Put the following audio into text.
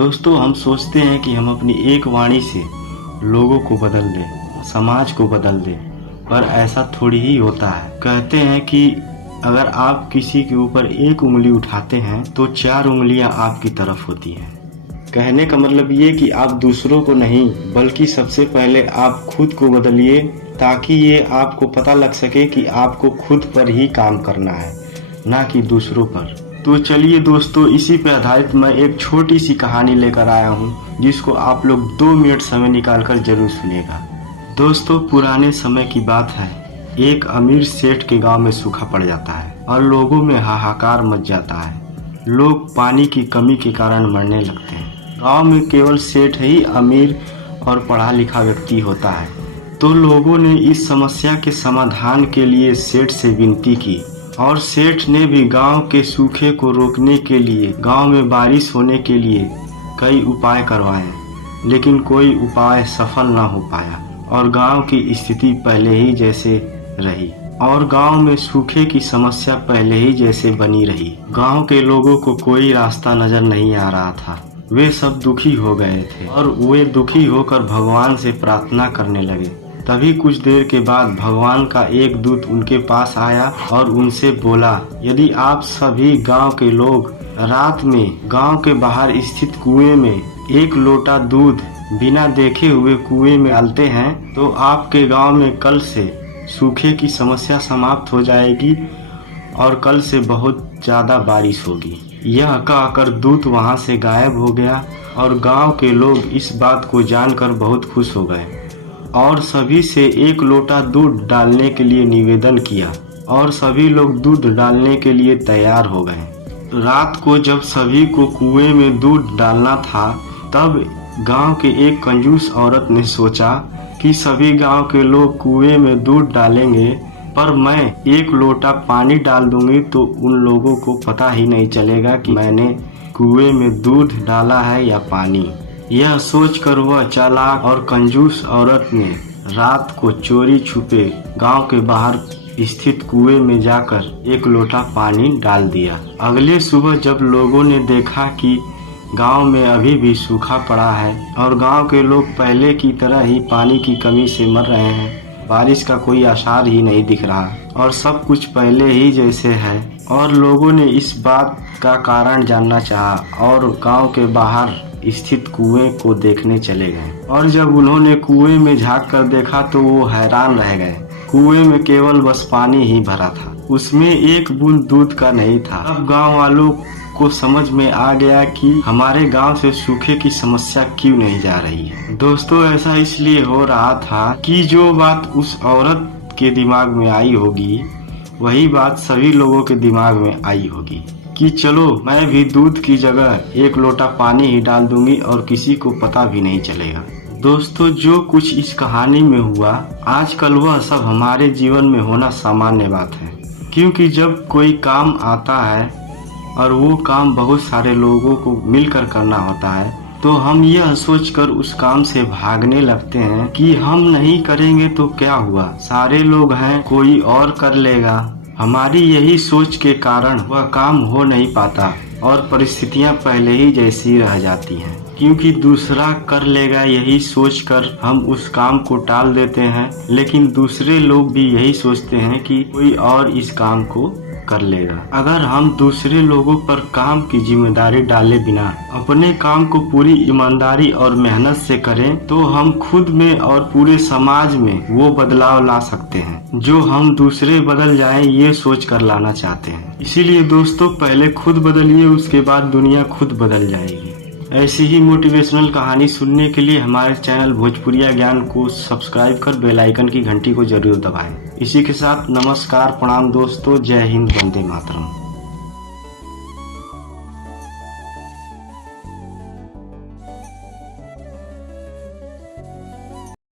दोस्तों, हम सोचते हैं कि हम अपनी एक वाणी से लोगों को बदल दें, समाज को बदल दें, पर ऐसा थोड़ी ही होता है। कहते हैं कि अगर आप किसी के ऊपर एक उंगली उठाते हैं तो 4 उंगलियां आपकी तरफ होती हैं। कहने का मतलब ये कि आप दूसरों को नहीं बल्कि सबसे पहले आप खुद को बदलिए, ताकि ये आपको पता लग सके कि आपको खुद पर ही काम करना है, ना कि दूसरों पर। तो चलिए दोस्तों, इसी पे आधारित मैं एक छोटी सी कहानी लेकर आया हूँ, जिसको आप लोग 2 मिनट समय निकालकर जरूर सुनिएगा। दोस्तों, पुराने समय की बात है। एक अमीर सेठ के गांव में सूखा पड़ जाता है और लोगों में हाहाकार मच जाता है। लोग पानी की कमी के कारण मरने लगते हैं। गांव में केवल सेठ ही अमीर और पढ़ा लिखा व्यक्ति होता है। तो लोगों ने इस समस्या के समाधान के लिए सेठ से विनती की और सेठ ने भी गांव के सूखे को रोकने के लिए, गांव में बारिश होने के लिए कई उपाय करवाए, लेकिन कोई उपाय सफल न हो पाया और गांव की स्थिति पहले ही जैसे रही और गांव में सूखे की समस्या पहले ही जैसे बनी रही। गांव के लोगों को कोई रास्ता नजर नहीं आ रहा था। वे सब दुखी हो गए थे और वे दुखी होकर भगवान से प्रार्थना करने लगे। तभी कुछ देर के बाद भगवान का एक दूत उनके पास आया और उनसे बोला, यदि आप सभी गांव के लोग रात में गांव के बाहर स्थित कुएं में 1 लोटा दूध बिना देखे हुए कुएं में डालते हैं तो आपके गांव में कल से सूखे की समस्या समाप्त हो जाएगी और कल से बहुत ज्यादा बारिश होगी। यह कहकर दूत वहां से गायब हो गया और गांव के लोग इस बात को जानकर बहुत खुश हो गए और सभी से 1 लोटा दूध डालने के लिए निवेदन किया और सभी लोग दूध डालने के लिए तैयार हो गए। रात को जब सभी को कुएं में दूध डालना था, तब गांव के एक कंजूस औरत ने सोचा कि सभी गांव के लोग कुएं में दूध डालेंगे, पर मैं 1 लोटा पानी डाल दूंगी तो उन लोगों को पता ही नहीं चलेगा कि मैंने कुएं में दूध डाला है या पानी। यह सोचकर वह चालाक और कंजूस औरत ने रात को चोरी छुपे गांव के बाहर स्थित कुएं में जाकर 1 लोटा पानी डाल दिया। अगले सुबह जब लोगों ने देखा कि गांव में अभी भी सूखा पड़ा है और गांव के लोग पहले की तरह ही पानी की कमी से मर रहे हैं, बारिश का कोई आसार ही नहीं दिख रहा और सब कुछ पहले ही जैसे है, और लोगों ने इस बात का कारण जानना चाहा और गांव के बाहर स्थित कुएं को देखने चले गए। और जब उन्होंने कुएं में झांक कर देखा तो वो हैरान रह गए। कुएं में केवल बस पानी ही भरा था, उसमें 1 बूंद दूध का नहीं था। अब गांव वालों को समझ में आ गया कि हमारे गांव से सूखे की समस्या क्यों नहीं जा रही है। दोस्तों, ऐसा इसलिए हो रहा था कि जो बात उस औरत के दिमाग में आई होगी, वही बात सभी लोगों के दिमाग में आई होगी कि चलो मैं भी दूध की जगह 1 लोटा पानी ही डाल दूंगी और किसी को पता भी नहीं चलेगा। दोस्तों, जो कुछ इस कहानी में हुआ आजकल, वह सब हमारे जीवन में होना सामान्य बात है। क्योंकि जब कोई काम आता है और वो काम बहुत सारे लोगों को मिलकर करना होता है, तो हम यह सोचकर उस काम से भागने लगते हैं कि हम नहीं करेंगे तो क्या हुआ, सारे लोग हैं, कोई और कर लेगा। हमारी यही सोच के कारण वह काम हो नहीं पाता और परिस्थितियां पहले ही जैसी रह जाती हैं। क्योंकि दूसरा कर लेगा यही सोचकर हम उस काम को टाल देते हैं, लेकिन दूसरे लोग भी यही सोचते हैं कि कोई और इस काम को कर लेगा। अगर हम दूसरे लोगों पर काम की जिम्मेदारी डाले बिना अपने काम को पूरी ईमानदारी और मेहनत से करें, तो हम खुद में और पूरे समाज में वो बदलाव ला सकते हैं जो हम दूसरे बदल जाएं ये सोच कर लाना चाहते हैं। इसीलिए दोस्तों, पहले खुद बदलिए, उसके बाद दुनिया खुद बदल जाएगी। ऐसी ही मोटिवेशनल कहानी सुनने के लिए हमारे चैनल भोजपुरिया ज्ञान को सब्सक्राइब कर बेल आइकन की घंटी को जरूर दबाएं। इसी के साथ नमस्कार, प्रणाम दोस्तों, जय हिंद, वंदे मातरम।